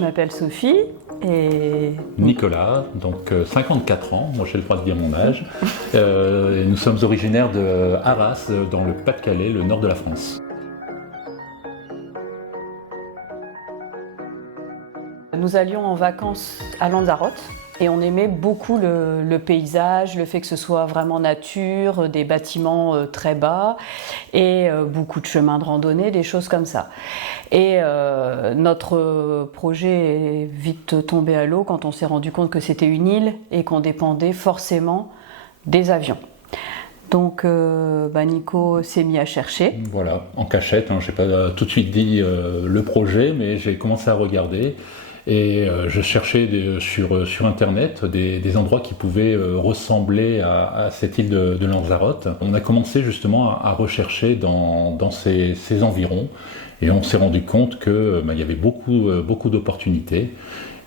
Je m'appelle Sophie et... Nicolas, donc 54 ans, moi j'ai le droit de dire mon âge. Nous sommes originaires de Arras, dans le Pas-de-Calais, le nord de la France. Nous allions en vacances à Lanzarote et on aimait beaucoup le paysage, le fait que ce soit vraiment nature, des bâtiments très bas et beaucoup de chemins de randonnée, des choses comme ça. Et notre projet est vite tombé à l'eau quand on s'est rendu compte que c'était une île et qu'on dépendait forcément des avions. Donc Nico s'est mis à chercher. Voilà, en cachette, je n'ai pas tout de suite dit le projet, mais j'ai commencé à regarder. Et je cherchais sur Internet des endroits qui pouvaient ressembler à cette île de Lanzarote. On a commencé justement à rechercher dans ces environs et on s'est rendu compte qu'il y avait beaucoup d'opportunités.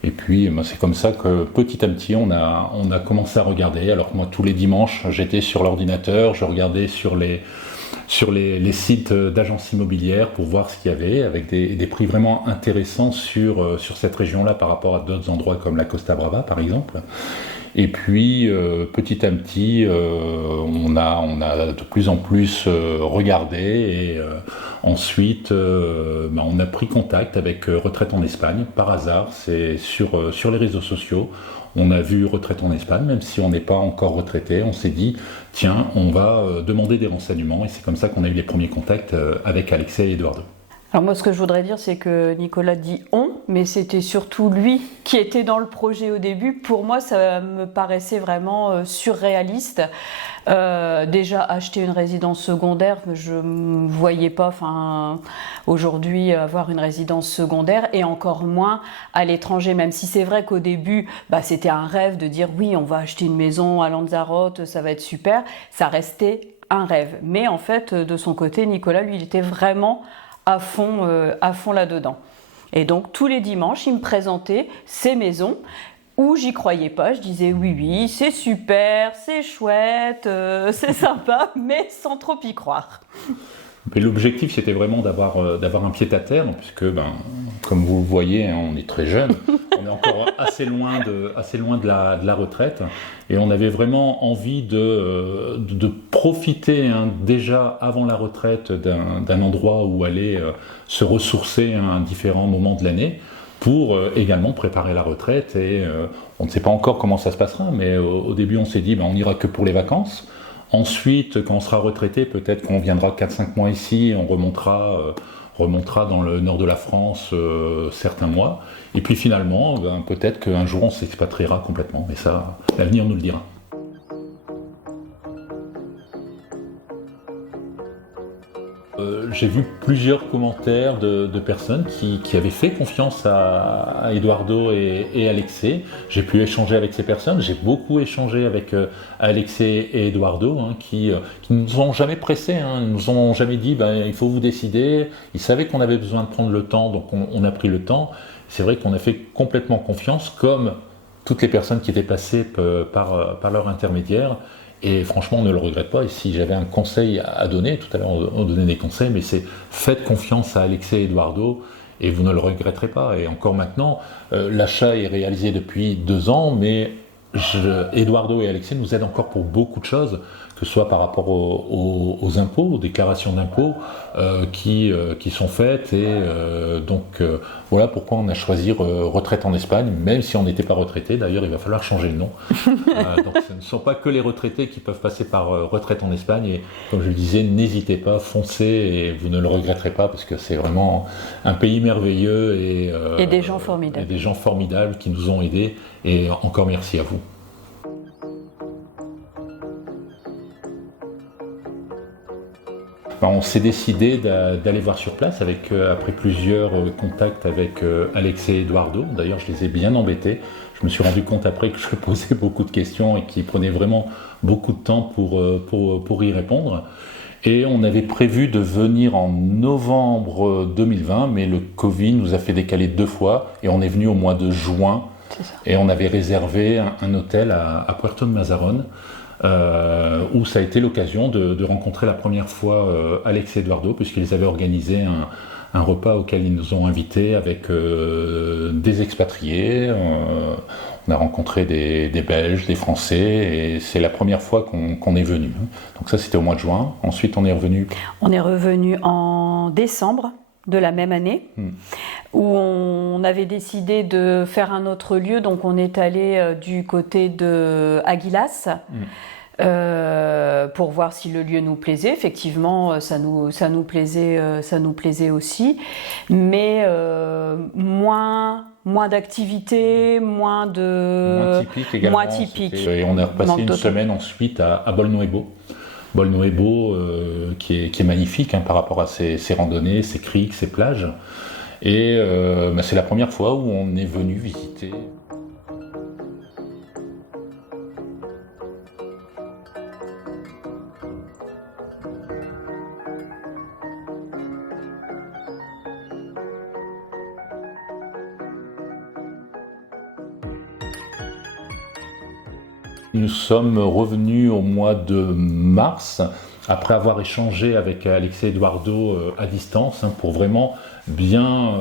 Et puis c'est comme ça que petit à petit on a commencé à regarder. Alors que moi tous les dimanches j'étais sur l'ordinateur, je regardais sur les sites d'agences immobilières pour voir ce qu'il y avait, avec des prix vraiment intéressants sur cette région-là par rapport à d'autres endroits comme la Costa Brava par exemple. Et puis petit à petit on a de plus en plus regardé et ensuite on a pris contact avec Retraite en Espagne par hasard. C'est sur les réseaux sociaux. On a vu Retraite en Espagne, même si on n'est pas encore retraité, on s'est dit tiens, on va demander des renseignements et c'est comme ça qu'on a eu les premiers contacts avec Alexei et Eduardo. Alors moi ce que je voudrais dire c'est que Nicolas dit on, mais c'était surtout lui qui était dans le projet au début. Pour moi ça me paraissait vraiment surréaliste. Déjà acheter une résidence secondaire, je ne voyais pas aujourd'hui avoir une résidence secondaire et encore moins à l'étranger, même si c'est vrai qu'au début c'était un rêve de dire oui on va acheter une maison à Lanzarote, ça va être super, ça restait un rêve. Mais en fait de son côté Nicolas lui il était vraiment à fond là-dedans. Et donc tous les dimanches, il me présentait ces maisons où j'y croyais pas. Je disais oui, c'est super, c'est chouette, c'est sympa, mais sans trop y croire. Mais l'objectif, c'était vraiment d'avoir un pied-à-terre, puisque, comme vous le voyez, on est très jeune, on est encore assez loin de la retraite, et on avait vraiment envie de profiter déjà avant la retraite d'un endroit où aller se ressourcer à différents moments de l'année, pour également préparer la retraite. Et on ne sait pas encore comment ça se passera, mais au début, on s'est dit on n'ira que pour les vacances. Ensuite, quand on sera retraité, peut-être qu'on viendra 4-5 mois ici, on remontera dans le nord de la France certains mois. Et puis finalement, peut-être qu'un jour on s'expatriera complètement. Mais ça, l'avenir nous le dira. J'ai vu plusieurs commentaires de personnes qui avaient fait confiance à Eduardo et Alexei. J'ai pu échanger avec ces personnes. J'ai beaucoup échangé avec Alexei et Eduardo qui nous ont jamais pressés. Ils nous ont jamais dit il faut vous décider. Ils savaient qu'on avait besoin de prendre le temps, donc on a pris le temps. C'est vrai qu'on a fait complètement confiance, comme toutes les personnes qui étaient passées par leur intermédiaire. Et franchement, on ne le regrette pas. Et si j'avais un conseil à donner, tout à l'heure on donnait des conseils, mais c'est faites confiance à Alexei et Eduardo et vous ne le regretterez pas. Et encore maintenant, l'achat est réalisé depuis 2 ans, mais Eduardo et Alexei nous aident encore pour beaucoup de choses, que ce soit par rapport aux impôts, aux déclarations d'impôts qui sont faites. Et voilà pourquoi on a choisi Retraite en Espagne, même si on n'était pas retraité. D'ailleurs, il va falloir changer le nom. Donc ce ne sont pas que les retraités qui peuvent passer par Retraite en Espagne. Et comme je le disais, n'hésitez pas, foncez et vous ne le regretterez pas, parce que c'est vraiment un pays merveilleux et des gens formidables. Et des gens formidables qui nous ont aidés. Et encore merci à vous. On s'est décidé d'aller voir sur place après plusieurs contacts avec Alexei et Eduardo. D'ailleurs, je les ai bien embêtés. Je me suis rendu compte après que je posais beaucoup de questions et qu'ils prenaient vraiment beaucoup de temps pour y répondre. Et on avait prévu de venir en novembre 2020, mais le Covid nous a fait décaler 2 fois et on est venu au mois de juin. Et on avait réservé un hôtel à Puerto de Mazarón. Où ça a été l'occasion de rencontrer la première fois Alex et Eduardo, puisqu'ils avaient organisé un repas auquel ils nous ont invités avec des expatriés. On a rencontré des Belges, des Français, et c'est la première fois qu'on est venu. Donc ça, c'était au mois de juin. Ensuite, on est revenu. On est revenu en décembre de la même année, où on avait décidé de faire un autre lieu. Donc on est allé du côté de Aguilas. Pour voir si le lieu nous plaisait. Effectivement, ça nous plaisait aussi, mais moins d'activités, moins typique également. Moins typique. Et on a repassé une semaine ensuite à Bolnoebo. Bolnoebo qui est magnifique par rapport à ses randonnées, ses criques, ses plages. Et c'est la première fois où on est venu visiter. Nous sommes revenus au mois de mars, après avoir échangé avec Alexei Eduardo à distance, pour vraiment bien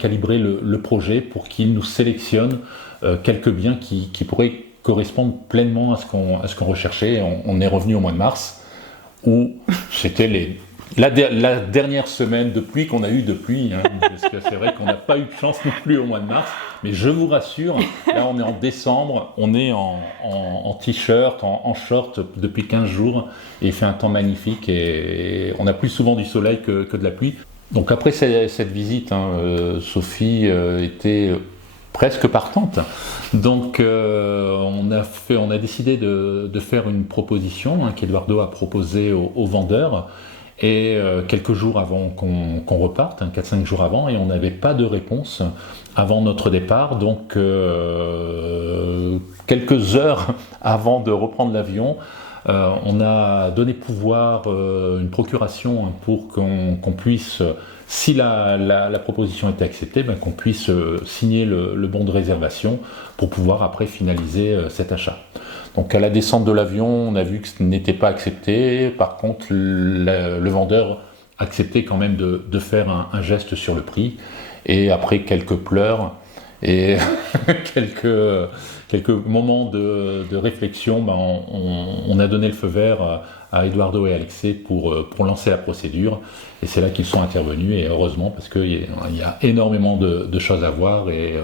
calibrer le projet pour qu'il nous sélectionne quelques biens qui pourraient correspondre pleinement à ce qu'on recherchait. On est revenu au mois de mars, où c'était la dernière semaine de pluie qu'on a eue depuis, parce que c'est vrai qu'on n'a pas eu de chance non plus au mois de mars, mais je vous rassure, là on est en décembre, on est en t-shirt, en short depuis 15 jours, et il fait un temps magnifique, et on a plus souvent du soleil que de la pluie. Donc après cette visite, Sophie était presque partante, donc on a décidé de faire une proposition qu'Eduardo a proposée aux vendeurs. Et quelques jours avant qu'on reparte, 4-5 jours avant, et on n'avait pas de réponse avant notre départ. Donc quelques heures avant de reprendre l'avion, on a donné pouvoir, une procuration pour qu'on puisse, si la proposition était acceptée, qu'on puisse signer le bon de réservation pour pouvoir après finaliser cet achat. Donc à la descente de l'avion, on a vu que ce n'était pas accepté. Par contre, le vendeur acceptait quand même de faire un geste sur le prix. Et après quelques pleurs et quelques moments de réflexion, on a donné le feu vert à Eduardo et Alexei pour lancer la procédure. Et c'est là qu'ils sont intervenus, et heureusement, parce qu'il y a énormément de choses à voir, et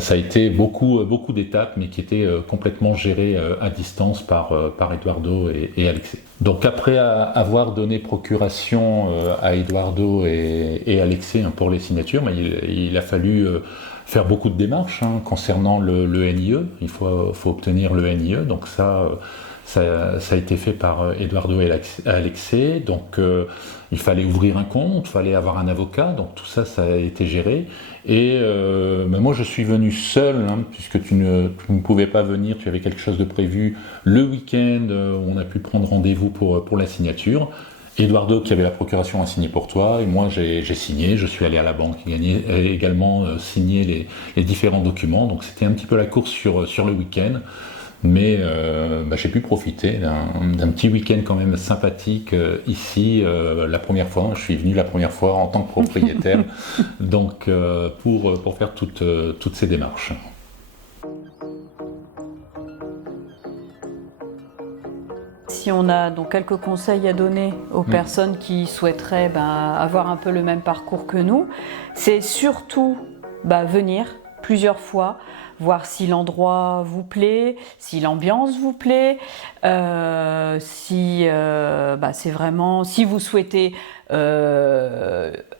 ça a été beaucoup d'étapes, mais qui étaient complètement gérées à distance par Eduardo et Alexei. Donc après avoir donné procuration à Eduardo et Alexei pour les signatures, il a fallu faire beaucoup de démarches concernant le NIE. Il faut obtenir le NIE, donc ça a été fait par Eduardo et Alexei. Donc il fallait ouvrir un compte, il fallait avoir un avocat, donc tout ça a été géré. Et moi je suis venu seul, puisque tu ne pouvais pas venir, tu avais quelque chose de prévu le week-end où on a pu prendre rendez-vous pour la signature. Eduardo qui avait la procuration a signé pour toi, et moi j'ai signé, je suis allé à la banque également signer les différents documents. Donc c'était un petit peu la course sur le week-end. Mais j'ai pu profiter d'un petit week-end quand même sympathique ici. La première fois, je suis venu la première fois en tant que propriétaire, donc pour faire toutes ces démarches. Si on a donc quelques conseils à donner aux personnes qui souhaiteraient avoir un peu le même parcours que nous, c'est surtout venir plusieurs fois, voir si l'endroit vous plaît, si l'ambiance vous plaît, si c'est vraiment, si vous souhaitez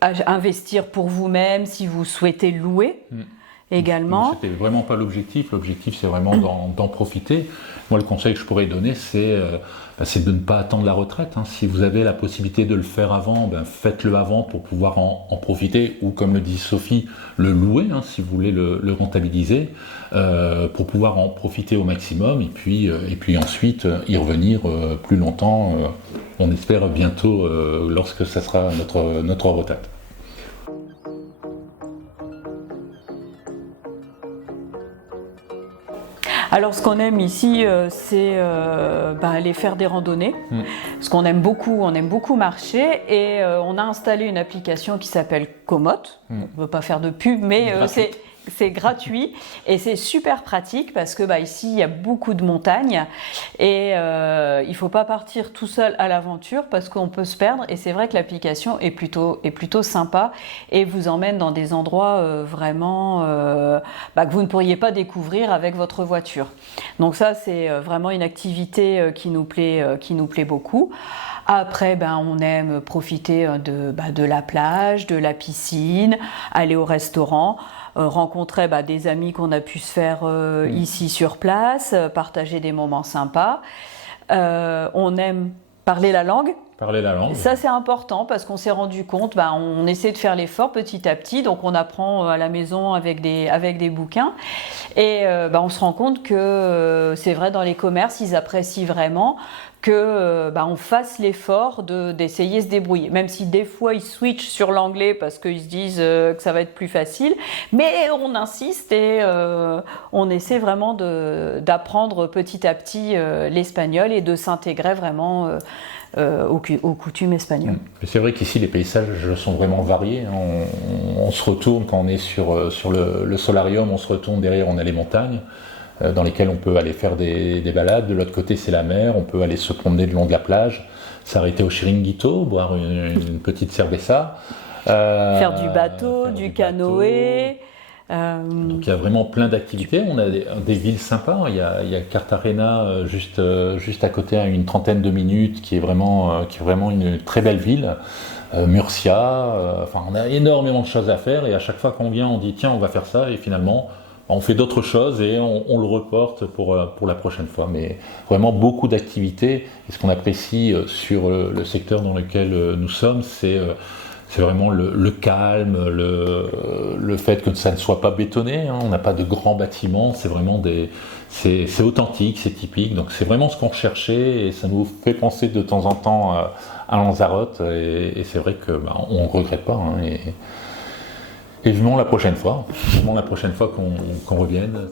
investir pour vous-même, si vous souhaitez louer également. C'était vraiment pas l'objectif. L'objectif, c'est vraiment d'en profiter. Moi, le conseil que je pourrais donner, c'est de ne pas attendre la retraite. Si vous avez la possibilité de le faire avant, faites-le avant pour pouvoir en profiter, ou comme le dit Sophie, le louer, si vous voulez le rentabiliser, pour pouvoir en profiter au maximum, et puis ensuite y revenir plus longtemps, on espère bientôt, lorsque ça sera notre retraite. Alors ce qu'on aime ici, c'est aller faire des randonnées. Parce qu'on aime beaucoup marcher et on a installé une application qui s'appelle Komoot. On ne veut pas faire de pub, mais c'est gratuit et c'est super pratique parce que ici il y a beaucoup de montagnes et il ne faut pas partir tout seul à l'aventure parce qu'on peut se perdre, et c'est vrai que l'application est plutôt sympa et vous emmène dans des endroits vraiment que vous ne pourriez pas découvrir avec votre voiture. Donc ça, c'est vraiment une activité qui nous plaît beaucoup. Après, on aime profiter de la plage, de la piscine, aller au restaurant, rencontrer des amis qu'on a pu se faire ici sur place, partager des moments sympas. On aime parler la langue. Ça, c'est important parce qu'on s'est rendu compte, on essaie de faire l'effort petit à petit, donc on apprend à la maison avec des bouquins et on se rend compte que c'est vrai, dans les commerces, ils apprécient vraiment que on fasse l'effort d'essayer de se débrouiller, même si des fois ils switchent sur l'anglais parce qu'ils se disent que ça va être plus facile, mais on insiste et on essaie vraiment d'apprendre petit à petit l'espagnol et de s'intégrer vraiment aux coutumes espagnoles. C'est vrai qu'ici les paysages sont vraiment variés. On se retourne quand on est sur le solarium, on se retourne derrière, on a les montagnes dans lesquelles on peut aller faire des balades. De l'autre côté, c'est la mer, on peut aller se promener le long de la plage, s'arrêter au chiringuito, boire une petite cerveza. Faire du bateau, du canoë. Donc il y a vraiment plein d'activités. On a des villes sympas. Il y a Cartagena juste à côté, à une trentaine de minutes, qui est vraiment une très belle ville. Murcia. On a énormément de choses à faire et à chaque fois qu'on vient, on dit tiens, on va faire ça, et finalement on fait d'autres choses et on le reporte pour la prochaine fois. Mais vraiment beaucoup d'activités. Et ce qu'on apprécie sur le secteur dans lequel nous sommes, c'est vraiment le calme, le fait que ça ne soit pas bétonné, on n'a pas de grands bâtiments, c'est vraiment c'est authentique, c'est typique, donc c'est vraiment ce qu'on recherchait et ça nous fait penser de temps en temps à Lanzarote, et c'est vrai qu'on ne regrette pas, et vivement la prochaine fois qu'on revienne.